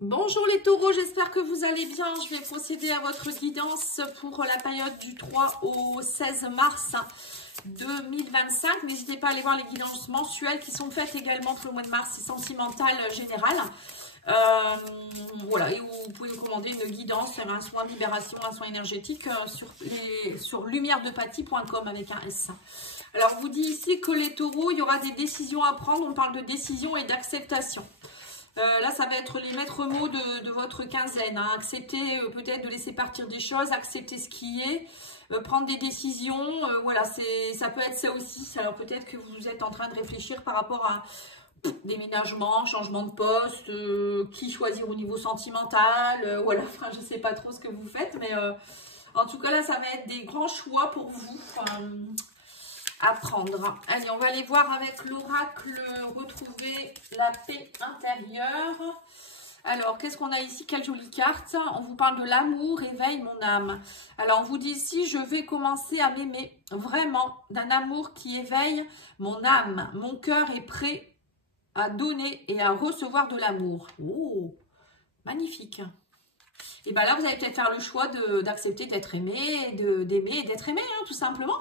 Bonjour les taureaux, j'espère que vous allez bien. Je vais procéder à votre guidance pour la période du 3 au 16 mars 2025. N'hésitez pas à aller voir les guidances mensuelles qui sont faites également pour le mois de mars, c'est sentimental général. Voilà, et vous pouvez vous commander une guidance, un soin de libération, un soin énergétique sur lumièredepathie.com avec un S. Alors, je vous dis ici que les taureaux, il y aura des décisions à prendre. On parle de décision et d'acceptation. Là, ça va être les maîtres mots de votre quinzaine. Hein. Accepter peut-être de laisser partir des choses, accepter ce qui est, prendre des décisions. Voilà, ça peut être ça aussi. Alors peut-être que vous êtes en train de réfléchir par rapport à déménagement, changement de poste, qui choisir au niveau sentimental. Voilà, enfin, je ne sais pas trop ce que vous faites, mais en tout cas, là, ça va être des grands choix pour vous. À prendre. Allez, on va aller voir avec l'oracle, retrouver la paix intérieure. Alors, qu'est-ce qu'on a ici? Quelle jolie carte. On vous parle de l'amour, éveille mon âme. Alors, on vous dit ici, je vais commencer à m'aimer, vraiment, d'un amour qui éveille mon âme. Mon cœur est prêt à donner et à recevoir de l'amour. Oh, magnifique. Et bien là, vous allez peut-être faire le choix d'accepter d'être aimé, d'aimer et d'être aimé, hein, tout simplement.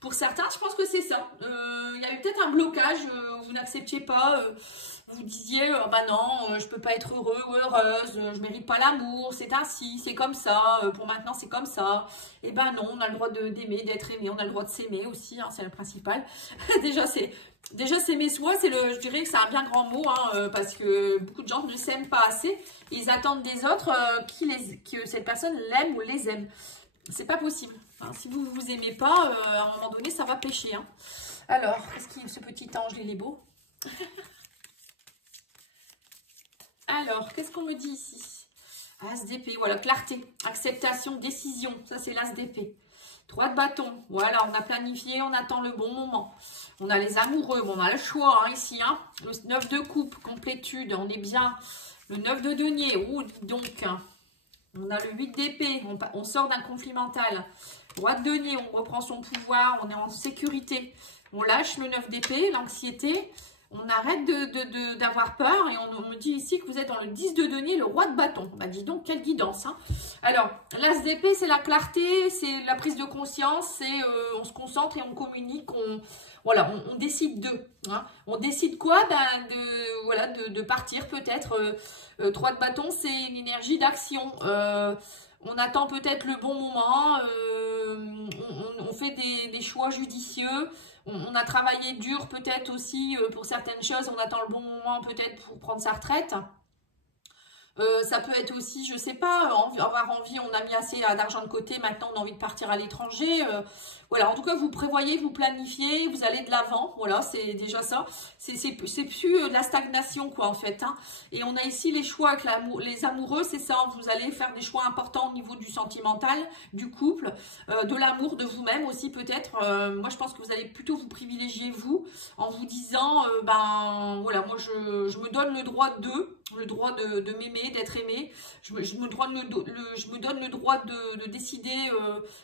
Pour certains, je pense que c'est ça. Il y a eu peut-être un blocage, vous n'acceptiez pas, vous disiez, bah non, je peux pas être heureux ou heureuse, je mérite pas l'amour, c'est ainsi, c'est comme ça, pour maintenant c'est comme ça. Et ben non, on a le droit d'aimer, d'être aimé, on a le droit de s'aimer aussi, hein, c'est le principal. Déjà, s'aimer soi, je dirais que c'est un bien grand mot, hein, parce que beaucoup de gens ne s'aiment pas assez. Ils attendent des autres que cette personne l'aime ou les aime. C'est pas possible. Hein. Si vous ne vous aimez pas, à un moment donné, ça va pêcher. Hein. Alors, qu'est-ce qu'il ce petit ange, il est beau. Alors, qu'est-ce qu'on me dit ici? As d'épée, voilà, clarté, acceptation, décision. Ça, c'est l'as d'épée. 3 de bâton, voilà, on a planifié, on attend le bon moment. On a les amoureux, bon, on a le choix hein, ici. Hein. Le 9 de coupe, complétude, on est bien. Le 9 de denier, oh, donc, hein. On a le 8 d'épée, on sort d'un conflit mental. Roi de denier, on reprend son pouvoir, on est en sécurité. On lâche le 9 d'épée, l'anxiété. On arrête d'avoir peur et on me dit ici que vous êtes dans le 10 de denier, le roi de bâton. Bah dis donc, quelle guidance. Hein. Alors, l'as d'épée, c'est la clarté, c'est la prise de conscience, c'est on se concentre et on communique, voilà, on décide d'eux. Hein. On décide quoi? Voilà, de partir peut-être. 3 de bâton, c'est une énergie d'action. On attend peut-être le bon moment, on fait des choix judicieux, on a travaillé dur peut-être aussi pour certaines choses, on attend le bon moment peut-être pour prendre sa retraite. Ça peut être aussi, je sais pas, avoir envie, on a mis assez d'argent de côté, maintenant on a envie de partir à l'étranger. Voilà, en tout cas, vous prévoyez, vous planifiez, vous allez de l'avant. Voilà, c'est déjà ça. C'est plus de la stagnation, quoi, en fait. Hein. Et on a ici les choix avec les amoureux, c'est ça. Vous allez faire des choix importants au niveau du sentimental, du couple, de l'amour, de vous-même aussi, peut-être. Moi, je pense que vous allez plutôt vous privilégier, vous, en vous disant, ben, voilà, moi, je me donne le droit de m'aimer, d'être aimé. Je me donne le droit de décider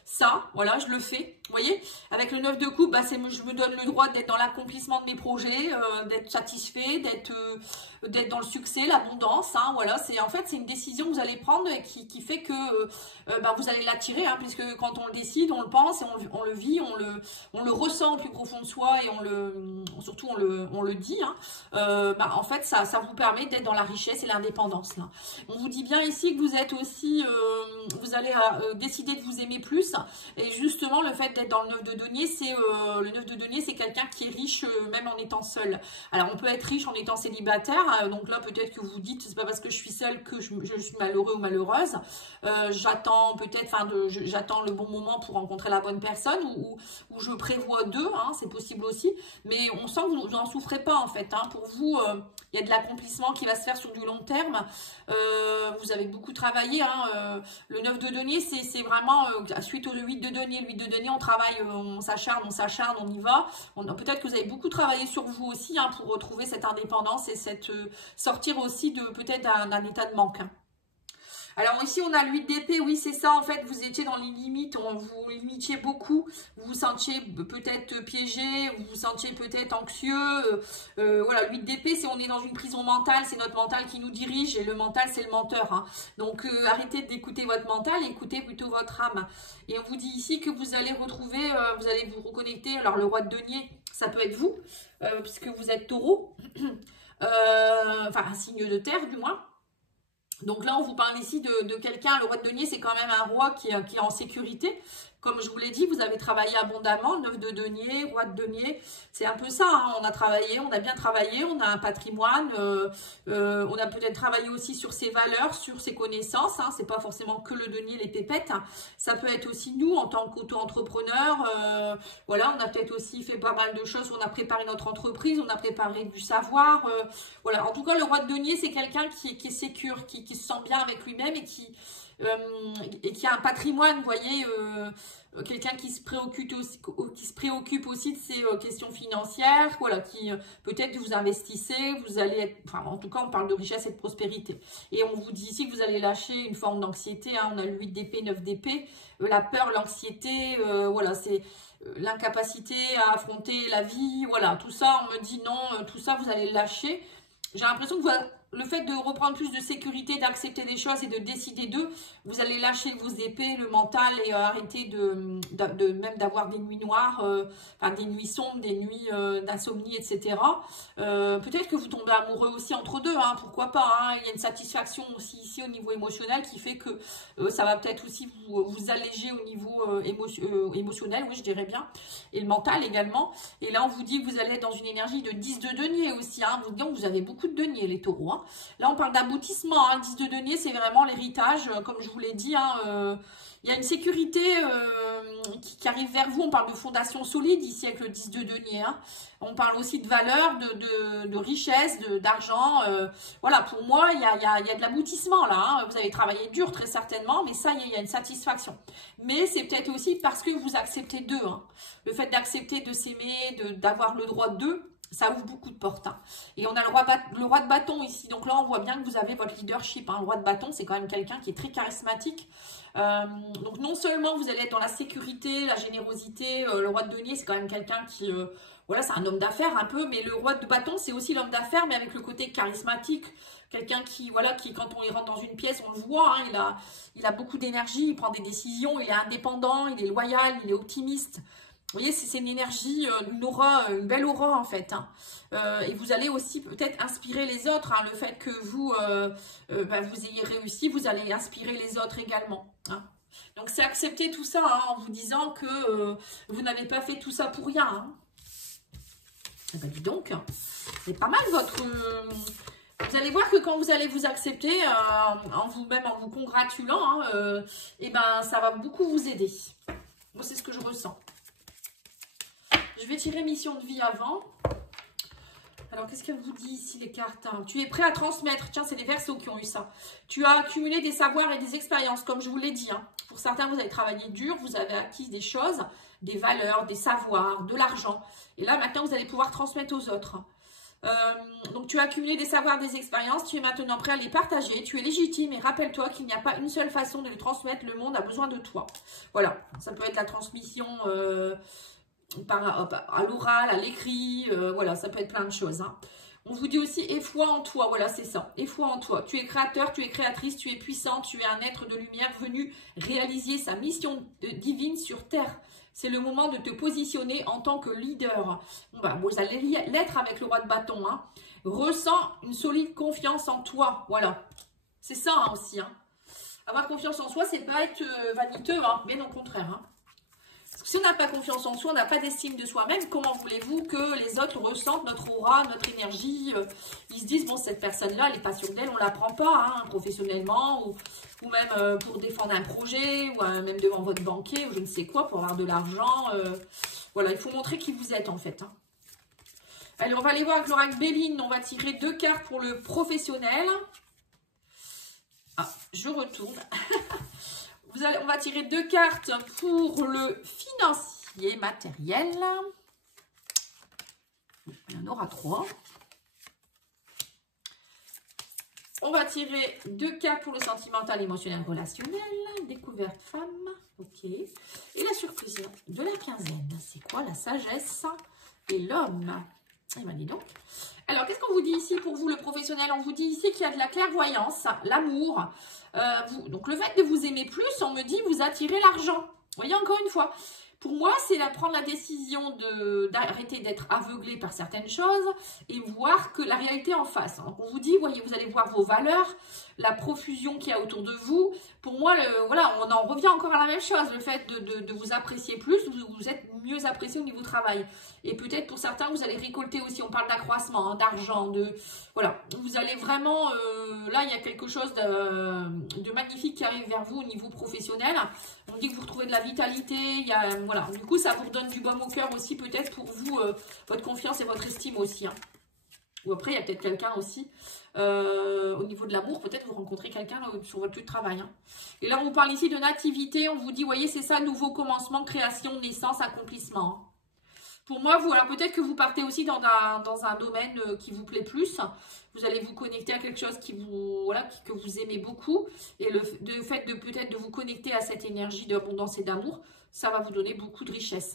ça. Voilà, je le fais. Vous voyez, avec le 9 de coupe, bah, je me donne le droit d'être dans l'accomplissement de mes projets, d'être satisfait, d'être dans le succès, l'abondance. Hein, voilà, en fait, c'est une décision que vous allez prendre et qui fait que bah, vous allez l'attirer, hein, puisque quand on le décide, on le pense et on le vit, on le ressent au plus profond de soi et surtout on le dit. Hein, bah, en fait, ça vous permet d'être dans la richesse et l'indépendance. On vous dit bien ici que vous êtes aussi, vous allez décider de vous aimer plus. Et justement, le fait d'être dans le 9 de denier, c'est quelqu'un qui est riche même en étant seul. Alors, on peut être riche en étant célibataire. Donc là, peut-être que vous vous dites, c'est pas parce que je suis seule que je suis malheureux ou malheureuse. J'attends j'attends le bon moment pour rencontrer la bonne personne ou je prévois deux. Hein, c'est possible aussi. Mais on sent que vous n'en souffrez pas en fait. Hein. Pour vous, il y a de l'accomplissement qui va se faire sur du long terme. Vous avez beaucoup travaillé. Hein, le 9 de denier, c'est vraiment suite au 8 de denier. Le 8 de denier, on travaille, on s'acharne, on y va. Peut-être que vous avez beaucoup travaillé sur vous aussi hein, pour retrouver cette indépendance et sortir aussi peut-être d'un état de manque. Hein. Alors ici, on a l'huile d'épée, oui, c'est ça, en fait, vous étiez dans les limites, on vous limitiez beaucoup, vous vous sentiez peut-être piégé, vous vous sentiez peut-être anxieux, voilà, l'huile d'épée, c'est on est dans une prison mentale, c'est notre mental qui nous dirige, et le mental, c'est le menteur, hein. Donc, arrêtez d'écouter votre mental, écoutez plutôt votre âme. Et on vous dit ici que vous allez retrouver, vous allez vous reconnecter, alors le roi de denier, ça peut être vous, puisque vous êtes taureau, enfin, un signe de terre, du moins. Donc là, on vous parle ici de quelqu'un, le roi de denier, c'est quand même un roi qui est en sécurité. Comme je vous l'ai dit, vous avez travaillé abondamment, 9 de denier, roi de denier, c'est un peu ça, hein. On a travaillé, on a bien travaillé, on a un patrimoine, on a peut-être travaillé aussi sur ses valeurs, sur ses connaissances, hein. C'est pas forcément que le denier, les pépettes, hein. Ça peut être aussi nous, en tant qu'auto-entrepreneur, voilà, on a peut-être aussi fait pas mal de choses, on a préparé notre entreprise, on a préparé du savoir, voilà. En tout cas, le roi de denier, c'est quelqu'un qui est sécure, qui se sent bien avec lui-même et qui a un patrimoine, vous voyez, quelqu'un qui se préoccupe aussi de ses questions financières, voilà, qui peut-être vous investissez, vous allez être, enfin en tout cas on parle de richesse et de prospérité. Et on vous dit ici que vous allez lâcher une forme d'anxiété, hein, on a le 8 d'épée, 9 d'épée, la peur, l'anxiété, voilà, c'est l'incapacité à affronter la vie, voilà, tout ça, on me dit non, tout ça vous allez le lâcher. J'ai l'impression que le fait de reprendre plus de sécurité, d'accepter des choses et de décider d'eux, vous allez lâcher vos épées, le mental et arrêter même d'avoir des nuits noires, enfin des nuits sombres, des nuits d'insomnie, etc. Peut-être que vous tombez amoureux aussi entre deux, hein, pourquoi pas, hein. Il y a une satisfaction aussi ici au niveau émotionnel qui fait que ça va peut-être aussi vous alléger au niveau émotionnel, oui je dirais bien, et le mental également. Et là on vous dit que vous allez être dans une énergie de 10 de denier aussi, hein. Donc vous avez beaucoup de denier les taureaux, hein. Là, on parle d'aboutissement, hein. 10 de denier, c'est vraiment l'héritage, comme je vous l'ai dit, hein, il y a une sécurité qui arrive vers vous. On parle de fondation solide ici avec le 10 de denier, hein. On parle aussi de valeur, de richesse, d'argent. Voilà, pour moi, il y a de l'aboutissement là, hein. Vous avez travaillé dur très certainement, mais ça, il y a une satisfaction. Mais c'est peut-être aussi parce que vous acceptez d'eux, hein. Le fait d'accepter de s'aimer, d'avoir le droit d'eux, ça ouvre beaucoup de portes, hein. Et on a le roi de bâton ici. Donc là, on voit bien que vous avez votre leadership, hein. Le roi de bâton, c'est quand même quelqu'un qui est très charismatique. Donc non seulement vous allez être dans la sécurité, la générosité, le roi de denier, c'est quand même quelqu'un qui... voilà, c'est un homme d'affaires un peu, mais le roi de bâton, c'est aussi l'homme d'affaires, mais avec le côté charismatique. Quelqu'un qui, voilà, qui quand on y rentre dans une pièce, on le voit, hein, il a beaucoup d'énergie, il prend des décisions, il est indépendant, il est loyal, il est optimiste. Vous voyez, c'est une énergie, une aura, une belle aura en fait, hein. Et vous allez aussi peut-être inspirer les autres, hein. Le fait que vous, vous ayez réussi, vous allez inspirer les autres également, hein. Donc c'est accepter tout ça, hein, en vous disant que vous n'avez pas fait tout ça pour rien, hein. Et ben dis donc, c'est pas mal votre... vous allez voir que quand vous allez vous accepter, en vous-même, en vous congratulant, hein, et ben ça va beaucoup vous aider. Moi c'est ce que je ressens. Je vais tirer mission de vie avant. Alors, qu'est-ce qu'elle vous dit ici, les cartes, hein? Tu es prêt à transmettre. Tiens, c'est les Verseaux qui ont eu ça. Tu as accumulé des savoirs et des expériences, comme je vous l'ai dit, hein. Pour certains, vous avez travaillé dur, vous avez acquis des choses, des valeurs, des savoirs, de l'argent. Et là, maintenant, vous allez pouvoir transmettre aux autres. Donc, tu as accumulé des savoirs, des expériences. Tu es maintenant prêt à les partager. Tu es légitime et rappelle-toi qu'il n'y a pas une seule façon de les transmettre. Le monde a besoin de toi. Voilà, ça peut être la transmission... à l'oral, à l'écrit, voilà, ça peut être plein de choses, hein. On vous dit aussi, aie foi en toi, voilà, c'est ça, aie foi en toi. Tu es créateur, tu es créatrice, tu es puissant, tu es un être de lumière venu réaliser sa mission divine sur Terre. C'est le moment de te positionner en tant que leader. Bon, bah, vous allez l'être avec le roi de bâton, hein. Ressens une solide confiance en toi, voilà. C'est ça, hein, aussi, hein. Avoir confiance en soi, c'est pas être vaniteux, hein, bien au contraire, hein. Parce que si on n'a pas confiance en soi, on n'a pas d'estime de soi-même, comment voulez-vous que les autres ressentent notre aura, notre énergie, ils se disent, bon, cette personne-là, elle n'est pas sûre d'elle, on ne la prend pas, hein, professionnellement, ou même pour défendre un projet, ou même devant votre banquier, ou je ne sais quoi, pour avoir de l'argent. Voilà, il faut montrer qui vous êtes, en fait, hein. Allez, on va aller voir avec l'oracle Béline, on va tirer 2 cartes pour le professionnel. Ah, je retourne. On va tirer 2 cartes pour le financier matériel. Il y en aura 3. On va tirer 2 cartes pour le sentimental, émotionnel, relationnel. Découverte femme. Ok. Et la surprise de la quinzaine, c'est quoi? La sagesse et l'homme. Eh bien, dis donc. Alors, qu'est-ce qu'on vous dit ici pour vous, le professionnel? On vous dit ici qu'il y a de la clairvoyance, l'amour. Donc, le fait de vous aimer plus, on me dit, vous attirez l'argent. Vous voyez, encore une fois. Pour moi, c'est prendre la décision d'arrêter d'être aveuglé par certaines choses et voir que la réalité en face. Donc, on vous dit, voyez, vous allez voir vos valeurs, la profusion qu'il y a autour de vous. Pour moi, voilà, on en revient encore à la même chose. Le fait de vous apprécier plus, vous êtes mieux apprécié au niveau travail. Et peut-être pour certains, vous allez récolter aussi, on parle d'accroissement, d'argent, voilà. Vous allez vraiment, là, il y a quelque chose de magnifique qui arrive vers vous au niveau professionnel. On dit que vous retrouvez de la vitalité, voilà. Du coup, ça vous redonne du baume au cœur aussi, peut-être pour vous, votre confiance et votre estime aussi. Hein. Ou après, il y a peut-être quelqu'un aussi, au niveau de l'amour, peut-être vous rencontrez quelqu'un sur votre lieu de travail. Hein. Et là, on vous parle ici de nativité, on vous dit, voyez, c'est ça, nouveau commencement, création, naissance, accomplissement. Hein. Pour moi, vous, alors peut-être que vous partez aussi dans un domaine qui vous plaît plus. Vous allez vous connecter à quelque chose qui vous, voilà, que vous aimez beaucoup. Et le fait de peut-être de vous connecter à cette énergie d'abondance et d'amour, ça va vous donner beaucoup de richesse.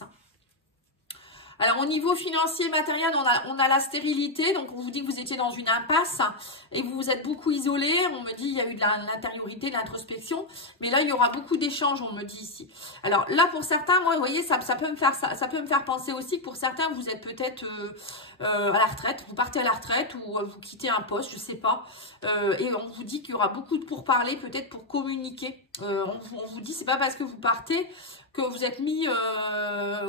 Alors, au niveau financier, matériel, on a la stérilité. Donc, on vous dit que vous étiez dans une impasse et vous vous êtes beaucoup isolé. On me dit il y a eu de l'intériorité, de l'introspection. Mais là, il y aura beaucoup d'échanges, on me dit ici. Alors, là, pour certains, moi, vous voyez, ça peut me faire penser aussi que pour certains, vous êtes peut-être à la retraite. Vous partez à la retraite ou vous quittez un poste, je sais pas. Et on vous dit qu'il y aura beaucoup de pourparlers, peut-être pour communiquer. On vous dit, c'est pas parce que vous partez que vous êtes mis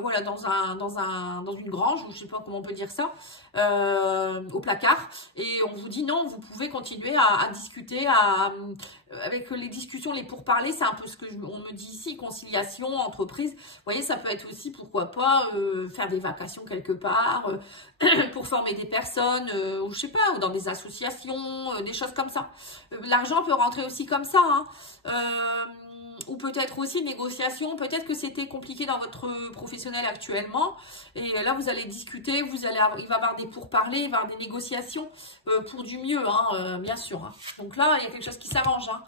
voilà, dans une grange, ou je sais pas comment on peut dire ça, au placard, et on vous dit non, vous pouvez continuer à discuter, avec les discussions, les pourparlers, c'est un peu ce que on me dit ici, conciliation, entreprise, vous voyez, ça peut être aussi, pourquoi pas, faire des vacations quelque part, pour former des personnes, ou je sais pas, ou dans des associations, des choses comme ça. L'argent peut rentrer aussi comme ça, hein. Ou peut-être aussi négociation, peut-être que c'était compliqué dans votre professionnel actuellement, et là vous allez discuter, il va y avoir des pourparlers, il va y avoir des négociations pour du mieux, hein, bien sûr. Hein. Donc là, il y a quelque chose qui s'arrange. Hein.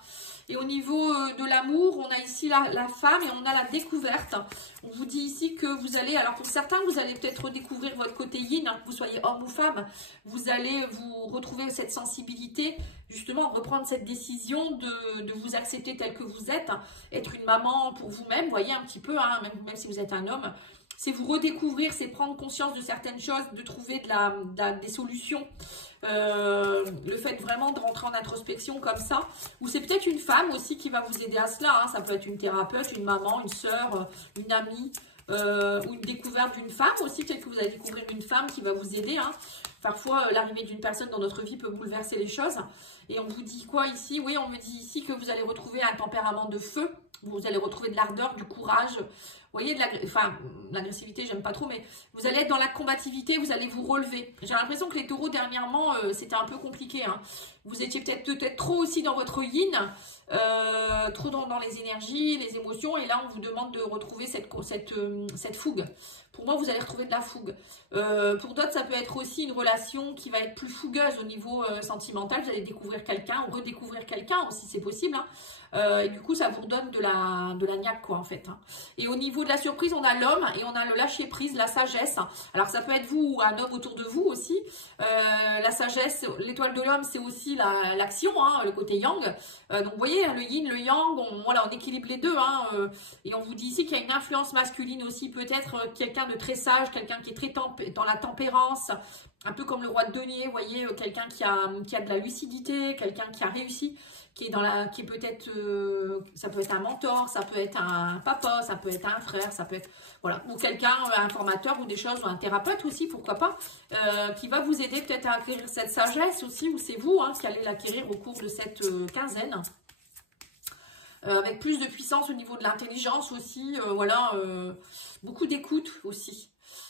Et au niveau de l'amour, on a ici la femme et on a la découverte. On vous dit ici que vous allez, alors pour certains, vous allez peut-être redécouvrir votre côté yin, hein, que vous soyez homme ou femme. Vous allez vous retrouver cette sensibilité, justement, reprendre cette décision de vous accepter tel que vous êtes, hein, être une maman pour vous-même, voyez un petit peu, hein, même si vous êtes un homme. C'est vous redécouvrir, c'est prendre conscience de certaines choses, de trouver des solutions. Le fait vraiment de rentrer en introspection comme ça, ou c'est peut-être une femme aussi qui va vous aider à cela, hein. Ça peut être une thérapeute, une maman, une sœur, une amie, ou une découverte d'une femme aussi, peut-être que vous allez découvrir une femme qui va vous aider, hein. Parfois, l'arrivée d'une personne dans notre vie peut bouleverser les choses. Et on vous dit quoi ici? Oui, on me dit ici que vous allez retrouver un tempérament de feu, vous allez retrouver de l'ardeur, du courage. Vous voyez, l'agressivité, j'aime pas trop, mais vous allez être dans la combativité, vous allez vous relever. J'ai l'impression que les taureaux, dernièrement, c'était un peu compliqué. Hein. Vous étiez peut-être trop aussi dans votre yin, trop dans les énergies, les émotions, et là, on vous demande de retrouver cette fougue. Pour moi, vous allez retrouver de la fougue. Pour d'autres, ça peut être aussi une relation qui va être plus fougueuse au niveau sentimental. Vous allez découvrir quelqu'un ou redécouvrir quelqu'un aussi, c'est possible. Hein. Et du coup, ça vous redonne de la niaque, quoi, en fait. Hein. Et au niveau de la surprise, on a l'homme et on a le lâcher-prise, la sagesse. Alors, ça peut être vous ou un homme autour de vous aussi. La sagesse, l'étoile de l'homme, c'est aussi l'action, hein, le côté yang. Donc, vous voyez, le yin, le yang, on équilibre les deux. Hein, et on vous dit ici qu'il y a une influence masculine aussi, peut-être quelqu'un de très sage, quelqu'un qui est très dans la tempérance, un peu comme le roi de denier, vous voyez, quelqu'un qui a de la lucidité, quelqu'un qui a réussi, qui est peut-être, ça peut être un mentor, ça peut être un papa, ça peut être un frère, ça peut être, voilà, ou quelqu'un, un formateur ou des choses, ou un thérapeute aussi, pourquoi pas, qui va vous aider peut-être à acquérir cette sagesse aussi, ou c'est vous qui allez l'acquérir au cours de cette quinzaine. Avec plus de puissance au niveau de l'intelligence aussi, voilà, beaucoup d'écoute aussi.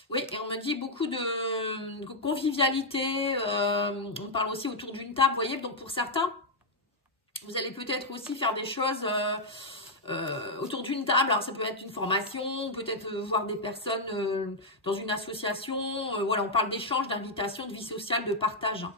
Oui, et on me dit beaucoup de convivialité, on parle aussi autour d'une table, vous voyez, donc pour certains, vous allez peut-être aussi faire des choses autour d'une table, alors ça peut être une formation, peut-être voir des personnes dans une association, voilà, on parle d'échange, d'invitation, de vie sociale, de partage. Hein.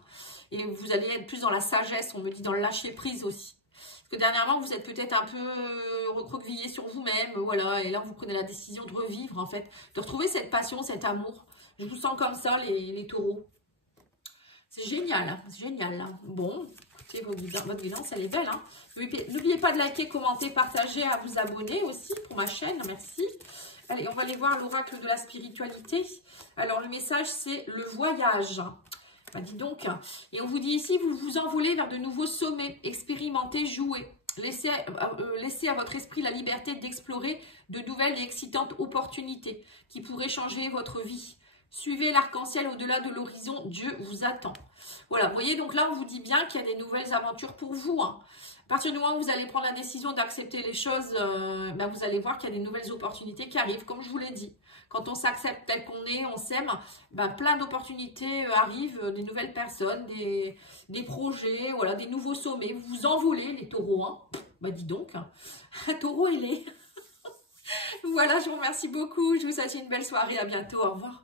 Et vous allez être plus dans la sagesse, on me dit dans le lâcher prise aussi. Parce que dernièrement, vous êtes peut-être un peu recroquevillé sur vous-même, voilà. Et là, vous prenez la décision de revivre, en fait. De retrouver cette passion, cet amour. Je vous sens comme ça, les taureaux. C'est génial, hein, c'est génial. Hein. Bon, écoutez, votre guidance, elle est belle. Hein. N'oubliez pas de liker, commenter, partager, à vous abonner aussi pour ma chaîne. Merci. Allez, on va aller voir l'oracle de la spiritualité. Alors, le message, c'est le voyage. Bah, dis donc. Et on vous dit ici, vous vous envolez vers de nouveaux sommets. Expérimentez, jouez. Laissez à votre esprit la liberté d'explorer de nouvelles et excitantes opportunités qui pourraient changer votre vie. Suivez l'arc-en-ciel au-delà de l'horizon, Dieu vous attend. Voilà, vous voyez, donc là, on vous dit bien qu'il y a des nouvelles aventures pour vous. Hein. À partir du moment où vous allez prendre la décision d'accepter les choses, ben vous allez voir qu'il y a des nouvelles opportunités qui arrivent, comme je vous l'ai dit. Quand on s'accepte tel qu'on est, on s'aime, ben plein d'opportunités arrivent, des nouvelles personnes, des projets, voilà, des nouveaux sommets. Vous vous envolez, les taureaux. Hein. Ben dis donc, un taureau, il est... Voilà, je vous remercie beaucoup. Je vous souhaite une belle soirée. À bientôt. Au revoir.